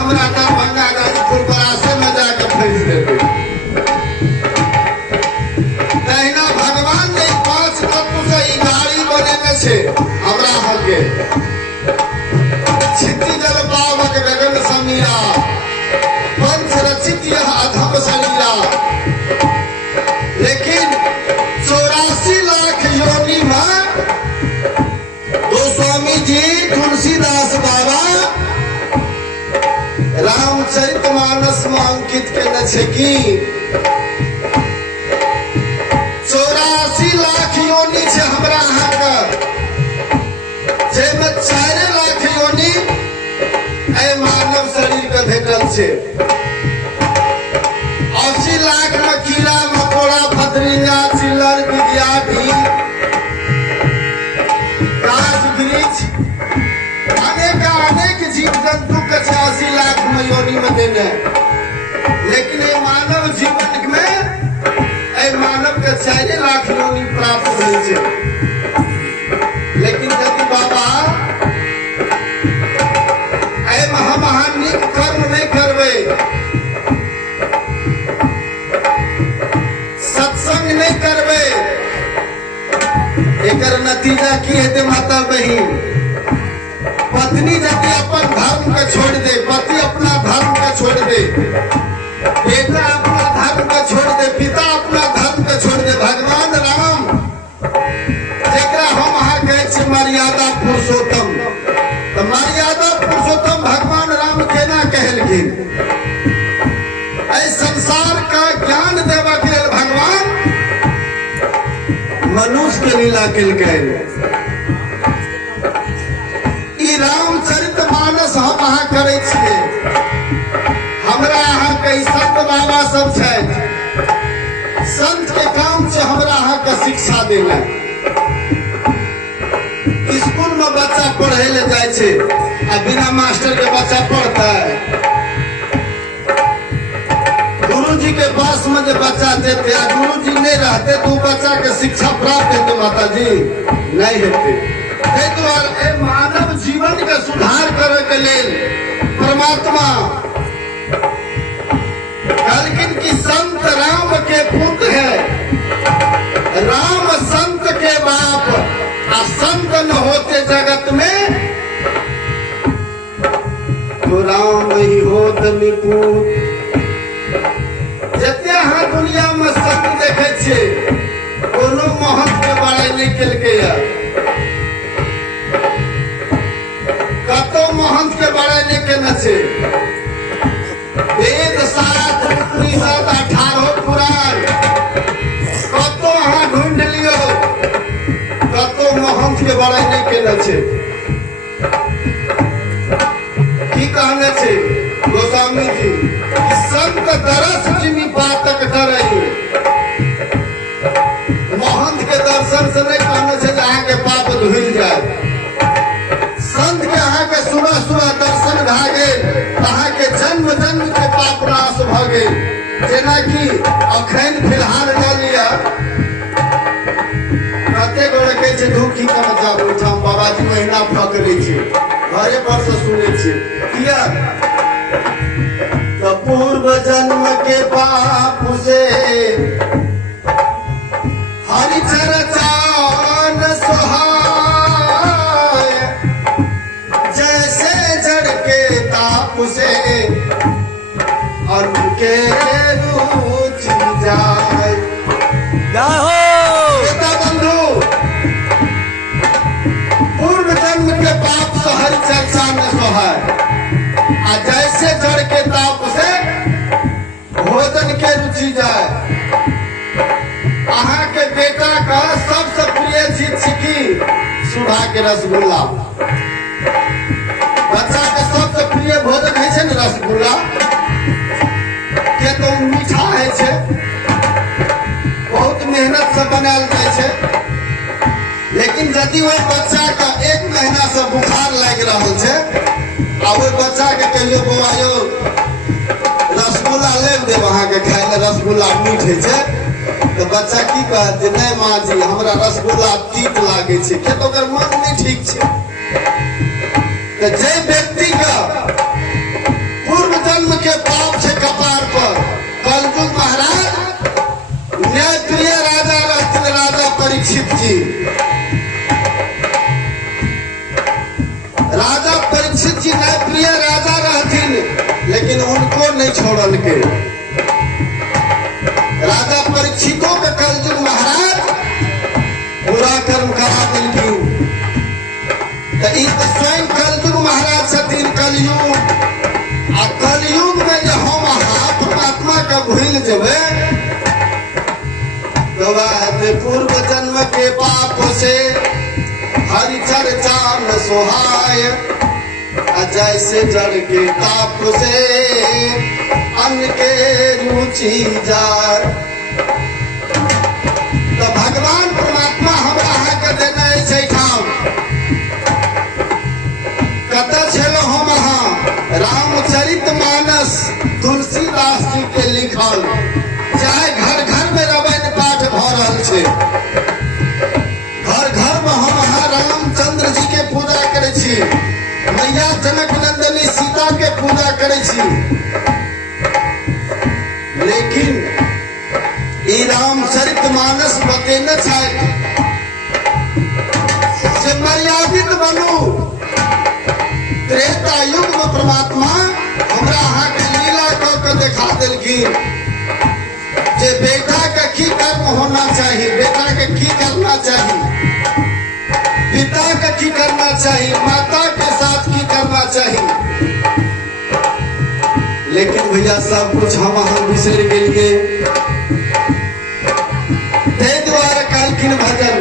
हमरा दरभंगा गाजीपुर बरासे में जाकर फंस देते। तहिना भगवान ने 5 तत्व से ई गाड़ी बनेने छे हमरा हके। क्षितिजल पावक गगन समीरा, पंच रचित यह अधम शरीरा। लेकिन 84 लाख योनि में गोस्वामी जी तुलसीदास बाबा रामचरितमानस में अंकित केने छै कि 84 लाख योनि छै हमरा अहाँके, जाहिमे 4 लाख योनि एहि मानव शरीर के भेटल छै। 80 लाख में कीड़ा मकोड़ा फतरिया चिल्लर विद्यार्थी गाछ वृक्ष अनेक जीव जंतु के 80 लाख में योनि में देने। लेकिन ये मानव जीवन में मानव के 4 लाख योनि प्राप्त होइ छै। लेकिन यदि बाबा हम अहाँ नीक कर्म नहीं करबै, सत्संग नहीं करबै, एकर नतीजा की हेतै माता बहिन? पत्नी यदि अपन धर्म के छोड़ दे, पति अपना धर्म के छोड़ दे, बेटा अपना धर्म के छोड़ दे, पिता अपना धर्म के छोड़ दे, भगवान राम जेकरा हम अहाँ कहै छी मर्यादा पुरुषोत्तम, तो मर्यादा पुरुषोत्तम भगवान राम केना कहलखिन? एहि संसार का ज्ञान देवा के लेल भगवान मनुष्य के लीला केलकै। रामचरितमानस हम अहाँ करै छियै, हमरा अहाँ के संत बाबा सब छथि। संत के काम छै हमरा अहाँ के शिक्षा देना। स्कूल में बच्चा पढ़े ले जाए छै आ बिना मास्टर के बच्चा पढ़ता है। गुरुजी के पास में जो बच्चा देते आ गुरुजी नहीं रहते तो बच्चा के शिक्षा प्राप्त हेतै माता जी? नहीं हेतै। ताहि दुआरे मानव जीवन के सुधार करे के लेल परमात्मा कहलखिन कि संत राम के पुत्र है, राम संत के बाप, आ संत न होते जगत में तो राम ही होत निपुत। जते अहाँ दुनिया में संत देखे छियै, कोनो महंत के बड़ाई नहीं केलकै या, कतो महंत के बड़ाई नहीं केने छै। वेद शास्त्र उपनिषद 18 पुराण कतो अहाँ ढूंढ लियो, कतो महंत के बड़ाई नहीं केने छै। की कहने छै गोस्वामी जी? संत दरस जिमी पातक डरई। महंत के दर्शन से नहीं कहने छै जे अहाँ के पाप धुल जाए। संत के अहाँ के सुबह सुबह दर्शन भए गेल, अहाँ के जन्म जन्म के पाप नाश भ गेल। जेना कि अखन फिलहाल न लिया, कते गोरे कहै छै दुखी कम जाब उठाम बाबाजी महीना फकरै छै, घरे पर से सुनै छियै। किया? तो पूर्व जन्म के पाप से हरि चरण सोहाय, जैसे जड़ के ताप से अन्न के रुचि जाए। बेटा बंधु, पूर्व जन्म के पाप से हरि चर्चा न सोहाय, आ जैसे जड़ के ताप से भोजन के रुचि जाए। अहाँ के बेटा का सबसे प्रिय चीज छिकी सुधा के रसगुल्ला। बच्चा के सबसे प्रिय भोजन है छै न रसगुल्ला, के तो मीठा है छै, बहुत मेहनत से बनायल जाए छै। लेकिन यदि वही बच्चा का 1 महीना से बुखार लग रहा है आ वो बच्चा के कहियो बौआ यौ रसगुल्ला ले देब अहाँ के खाय ले, रसगुल्ला मीठ है छै, तो बच्चा की कहत जे नहीं माँ जी हमरा रसगुल्ला तीत लागे छै, के तो ओकर मन नहीं ठीक छै। तो जे व्यक्ति का परीक्षित जी, राजा परीक्षित जी नए प्रिय राजा रहथिन, लेकिन उनको नहीं छोड़ल के। राजा परीक्षितों के कलयुग महाराज बुरा कर्म करा दिलखिन। स्वयं कलयुग महाराज छथिन। कलयुग आ कलयुग में जो हम परमात्मा का भूल जबे तो पूर्व जन्म के पाप से हरि चर्चा न सोहाय, जैसे जड़ के ताप से अन्न के रुचि जाए। तो भगवान परमात्मा हमरा के देना ऐसे ठाम कत छलो हम रामचरित मानस तुलसीदास जी के लिखल, चाहे घर घर में रामायण पाठ भ रहल छे, घर घर में हम रामचंद्र जी के पूजा करे छी, मैया जनक नंदनी सीता के पूजा करे छी, लेकिन ई रामचरित मानस बतेने छथि जे मर्यादित बनू। त्रेता युग में परमात्मा हमरा अहाँ के लीला कऽ के देखा देलखिन जे बेटा के की कर्म होना चाहिए, बेटा के की करना चाहिए, पिता के की करना चाहिए, माता के साथ की करना चाहिए। लेकिन भैया सब कुछ हम बिसर गेलिए। ताहि दुआरे कहलखिन भजन